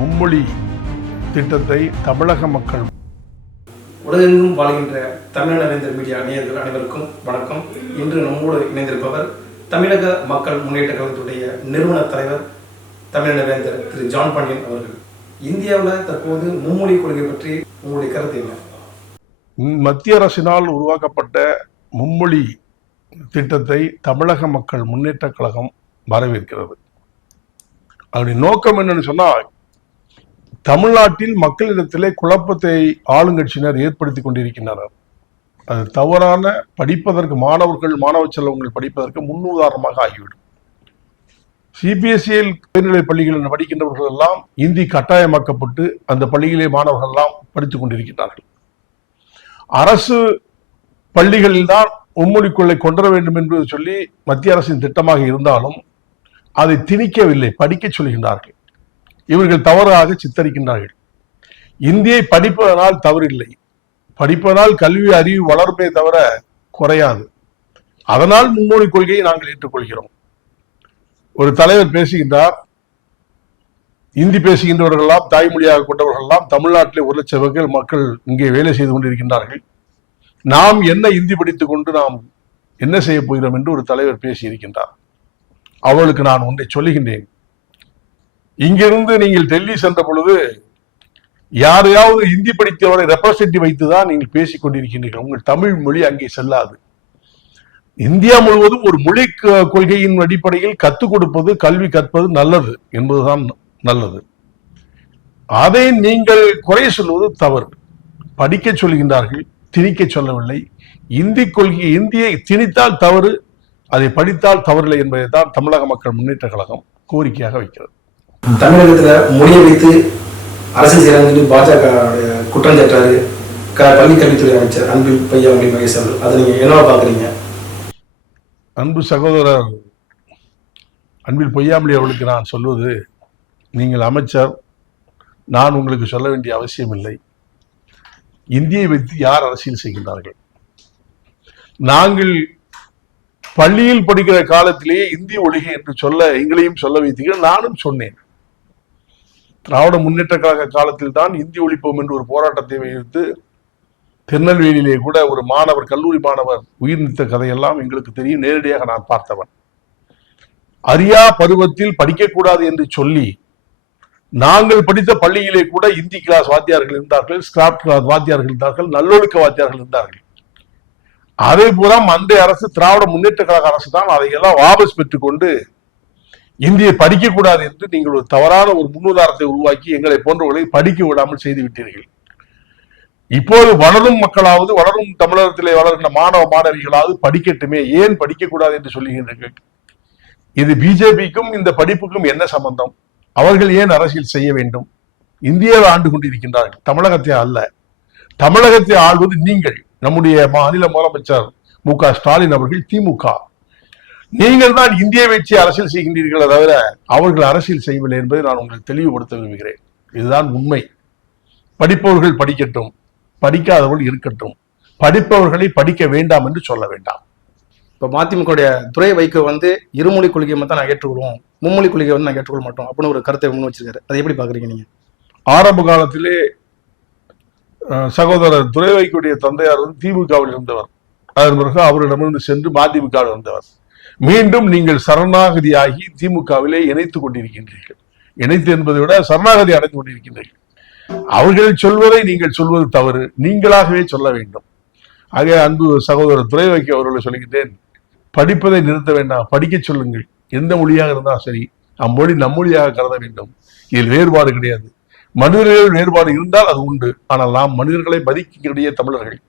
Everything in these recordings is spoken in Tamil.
மும்மொழி திட்டத்தை தமிழக மக்கள் உலகெங்கும் வாழ்கின்ற தமிழ் நரேந்திர மீடியா நேயர்கள் அனைவருக்கும் வணக்கம். இன்று நம்மோடு இணைந்திருப்பவர் தமிழக மக்கள் முன்னேற்ற கழகத்துடைய நிறுவன தலைவர் தமிழ் நரேந்தர் திரு ஜான் பாண்டியன் அவர்கள். இந்தியாவில் தற்போது மும்மொழி கொள்கை பற்றி உங்களுடைய கருத்து என்ன? மத்திய அரசினால் உருவாக்கப்பட்ட மும்மொழி திட்டத்தை தமிழக மக்கள் முன்னேற்ற கழகம் வரவேற்கிறது. அதனுடைய நோக்கம் என்னன்னு சொன்னால் தமிழ்நாட்டில் மக்களிடத்திலே குழப்பத்தை ஆளுங்கட்சியினர் ஏற்படுத்தி கொண்டிருக்கின்றனர். அது தவறான படிப்பதற்கு மாணவர்கள் மாணவ செல்வங்கள் படிப்பதற்கு முன்னுதாரணமாக ஆகிவிடும். சிபிஎஸ்இயில் உயர்நிலை பள்ளிகளில் படிக்கின்றவர்கள் எல்லாம் இந்தி கட்டாயமாக்கப்பட்டு அந்த பள்ளியிலே மாணவர்கள் எல்லாம் படித்துக் கொண்டிருக்கிறார்கள் அரசு பள்ளிகளில் தான் மும்மொழி கொள்ளை கொண்டு வர வேண்டும் என்று சொல்லி மத்திய அரசின் திட்டமாக இருந்தாலும் அதை திணிக்கவில்லை படிக்க சொல்கின்றார்கள். இவர்கள் தவறாக சித்தரிக்கின்றார்கள். இந்தியை படிப்பதனால் தவறில்லை. படிப்பதனால் கல்வி அறிவு வளருமே தவிர குறையாது. அதனால் முன்மொழி கொள்கையை நாங்கள் ஏற்றுக்கொள்கிறோம். ஒரு தலைவர் பேசுகின்றார். இந்தி பேசுகின்றவர்களெல்லாம் தாய்மொழியாக கொண்டவர்களெல்லாம் தமிழ்நாட்டிலே ஒரு லட்சம் மக்கள் மக்கள் இங்கே வேலை செய்து கொண்டிருக்கின்றார்கள். நாம் என்ன இந்தி படித்துக் கொண்டு நாம் என்ன செய்ய போகிறோம் என்று ஒரு தலைவர் பேசியிருக்கின்றார். அவளுக்கு நான் ஒன்றை சொல்லுகின்றேன். இங்கிருந்து நீங்கள் டெல்லி சென்ற பொழுது யாரையாவது இந்தி படித்தவரை ரெப்ரசன்டி வைத்துதான் நீங்கள் பேசிக் கொண்டிருக்கின்றீர்கள் உங்கள் தமிழ் மொழி அங்கே செல்லாது. இந்தியா முழுவதும் ஒரு மொழி க- கொள்கையின் அடிப்படையில் கற்றுக் கொடுப்பது கல்வி கற்பது நல்லது என்பதுதான் நல்லது. அதை நீங்கள் குறை சொல்வது தவறு. படிக்க சொல்கின்றார்கள் திணிக்க சொல்லவில்லை. இந்தி கொள்கை இந்தியை திணித்தால் தவறு அதை படித்தால் தவறில்லை என்பதை தான் தமிழக மக்கள் முன்னேற்ற கழகம் கோரிக்கையாக வைக்கிறது. தமிழகத்தில் மொழியை வைத்து அரசியல் செய்கிறாங்கன்னு பாஜக குற்றம் சாட்டாரு க பள்ளிக் கல்வித்துறை அமைச்சர் அன்பில் பையாமொழி மகேஷ் அவர்கள். அதை நீங்கள் என்னவா பார்க்குறீங்க? அன்பு சகோதரர் அன்பில் பொய்யாமலி அவர்களுக்கு நான் சொல்வது நீங்கள் அமைச்சர் நான் உங்களுக்கு சொல்ல வேண்டிய அவசியம் இல்லை. இந்தியை வைத்து யார் அரசியல் செய்கின்றார்கள்? நாங்கள் பள்ளியில் படிக்கிற காலத்திலேயே இந்திய ஒழிகை என்று சொல்ல எங்களையும் சொல்ல வைத்தீர்கள் நானும் சொன்னேன். திராவிட முன்னேற்ற கழக காலத்தில் தான் இந்தி ஒழிப்போம் என்று ஒரு போராட்டத்தை வைத்து திருநெல்வேலியிலே கூட ஒரு மாணவர் கல்லூரி மாணவர் உயிர் நித்த கதையெல்லாம் எங்களுக்கு தெரியும். நேரடியாக நான் பார்த்தவன். அரியா பருவத்தில் படிக்கக்கூடாது என்று சொல்லி நாங்கள் படித்த பள்ளியிலே கூட இந்தி கிளாஸ் வாத்தியார்கள் இருந்தார்கள் ஸ்கிராப் கிளாஸ் வாத்தியார்கள் இருந்தார்கள் நல்லொழுக்க வாத்தியார்கள் இருந்தார்கள். அதே போல மந்தைய அரசு திராவிட முன்னேற்ற கழக அரசு தான் அதையெல்லாம் வாபஸ் பெற்றுக்கொண்டு இந்தியை படிக்கக்கூடாது என்று நீங்கள் ஒரு தவறான ஒரு முன்னுதாரணத்தை உருவாக்கி எங்களை போன்றவர்களை படிக்க விடாமல் செய்து விட்டீர்கள். இப்போது வளரும் மக்களாவது வளரும் தமிழகத்திலே வளர்கின்ற மாணவ மாணவிகளாவது படிக்கட்டுமே ஏன் படிக்கக்கூடாது என்று சொல்லுகின்றீர்கள்? இது பிஜேபிக்கும் இந்த படிப்புக்கும் என்ன சம்பந்தம்? அவர்கள் ஏன் அரசியல் செய்ய வேண்டும்? இந்தியாவை ஆண்டு கொண்டிருக்கின்றார்கள் தமிழகத்தை அல்ல. தமிழகத்தை ஆள்வது நீங்கள் நம்முடைய மாநில முதலமைச்சர் மு க ஸ்டாலின் அவர்கள் திமுக நீங்கள் தான் இந்திய வச்சு அரசியல் செய்கின்றீர்களே தவிர அவர்கள் அரசியல் செய்யவில்லை என்பதை நான் உங்களுக்கு தெளிவுபடுத்த விரும்புகிறேன். இதுதான் உண்மை. படிப்பவர்கள் படிக்கட்டும். படிக்காதவர்கள் இருக்கட்டும். படிப்பவர்களை படிக்க வேண்டாம் என்று சொல்ல வேண்டாம். இப்போ மதிமுகவுடைய துறை வைக்க வந்து இருமொழி கொள்கையை மட்டும் நான் ஏற்றுக்கொள்வோம். மும்மொழி கொள்கையை வந்து நான் ஏற்றுக்கொள்ள மாட்டோம். அப்படின்னு ஒரு கருத்தை முன் வச்சிருக்காரு. அதை எப்படி பார்க்குறீங்க நீங்கள் ஆரம்ப காலத்திலே சகோதரர் துரைவைக்குடைய தந்தையார் வந்து திமுகவில் இருந்தவர். அதன் பிறகு அவரிடமிருந்து சென்று மதிமுகவில் வந்தவர் மீண்டும் நீங்கள் சரணாகதியாகி திமுகவிலே இணைத்துக் கொண்டிருக்கின்றீர்கள். இணைத்து என்பதை விட சரணாகதி அடைந்து கொண்டிருக்கின்றீர்கள். அவர்கள் சொல்வதை நீங்கள் சொல்வது தவறு. நீங்களாகவே சொல்ல வேண்டும். ஆக அன்பு சகோதரர் துரைவைக்கு அவர்களை சொல்லுகின்றேன் படிப்பதை நிறுத்த வேண்டாம் படிக்க சொல்லுங்கள். எந்த மொழியாக இருந்தாலும் சரி அம்மொழி நம்மொழியாக கருத வேண்டும். இதில் வேறுபாடு கிடையாது. மனிதர்கள் வேறுபாடு இருந்தால் அது உண்டு. ஆனால் நாம் மனிதர்களை மதிக்கக்கூடிய தமிழர்கள்.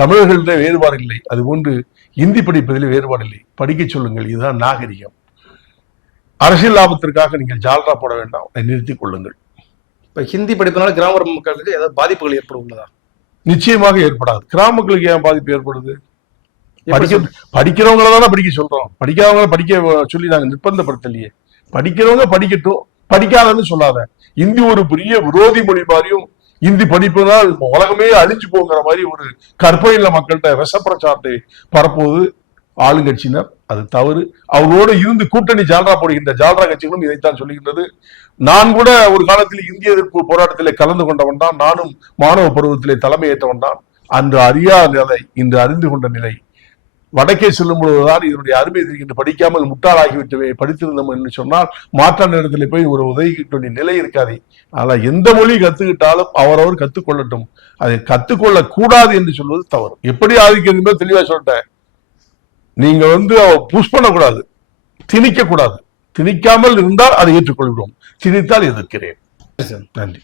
தமிழர்களிட வேறுபாடு இல்லை. அது ஒன்று இந்தி படிப்பதில் வேறுபாடு இல்லை படிக்க சொல்லுங்கள் இதுதான் நாகரிகம். அரசியல் லாபத்திற்காக நீங்கள் ஜால்ரா போட வேண்டாம். அதை நிறுத்திக் கொள்ளுங்கள். இப்போ ஹிந்தி படிப்பதனால கிராமப்புற மக்களுக்கு ஏதாவது பாதிப்புகள் ஏற்பட உள்ளதா நிச்சயமாக ஏற்படாது. கிராமங்களுக்கு ஏன் பாதிப்பு ஏற்படுது? படிக்க? படிக்கிறவங்கள தானே படிக்க சொல்றோம். படிக்காதவங்கள படிக்க சொல்லி நாங்க நிர்பந்தப்படுத்தலையே. படிக்கிறவங்க படிக்கட்டும். படிக்காதன்னு சொல்லாத. இந்தி ஒரு பெரிய விரோதி மொழி மாதிரியும் இந்தி படிப்புனால் உலகமே அழிஞ்சு போங்கிற மாதிரி ஒரு கற்பனையில மக்கள்கிட்ட விஷப்பிரச்சாரத்தை பரப்புவது ஆளுங்கட்சியினர். அது தவறு. அவரோடு இருந்து கூட்டணி ஜால்ரா போடுகின்ற ஜால்ரா கட்சிகளும் இதைத்தான் சொல்லுகின்றது. நான் கூட ஒரு காலத்தில் இந்திய எதிர்ப்பு போராட்டத்திலே கலந்து கொண்டவன் தான். நானும் மாணவ பருவத்திலே தலைமையேற்றவன் தான். அன்று அறியாத நிலை இன்று அறிந்து கொண்ட நிலை. வடக்கே செல்லும் பொழுதுதான் இதனுடைய அருமை தெரிகின்ற படிக்காமல் முட்டாளாகிவிட்டு படித்திருந்தோம் என்று சொன்னால் மாற்றான இடத்துல போய் ஒரு உதவிக்கிட்ட வேண்டிய நிலை இருக்காது. ஆனா எந்த மொழி கத்துக்கிட்டாலும் அவரவர் கத்துக்கொள்ளட்டும். அதை கத்துக்கொள்ள கூடாது என்று சொல்வது தவறு. எப்படி ஆதிக்கிறது என்பது தெளிவா சொல்லிட்டேன். நீங்க வந்து புஷ் பண்ணக்கூடாது. திணிக்க கூடாது திணிக்காமல் இருந்தால் அதை ஏற்றுக்கொள்கிறோம். திணித்தால் எதிர்க்கிறேன். நன்றி.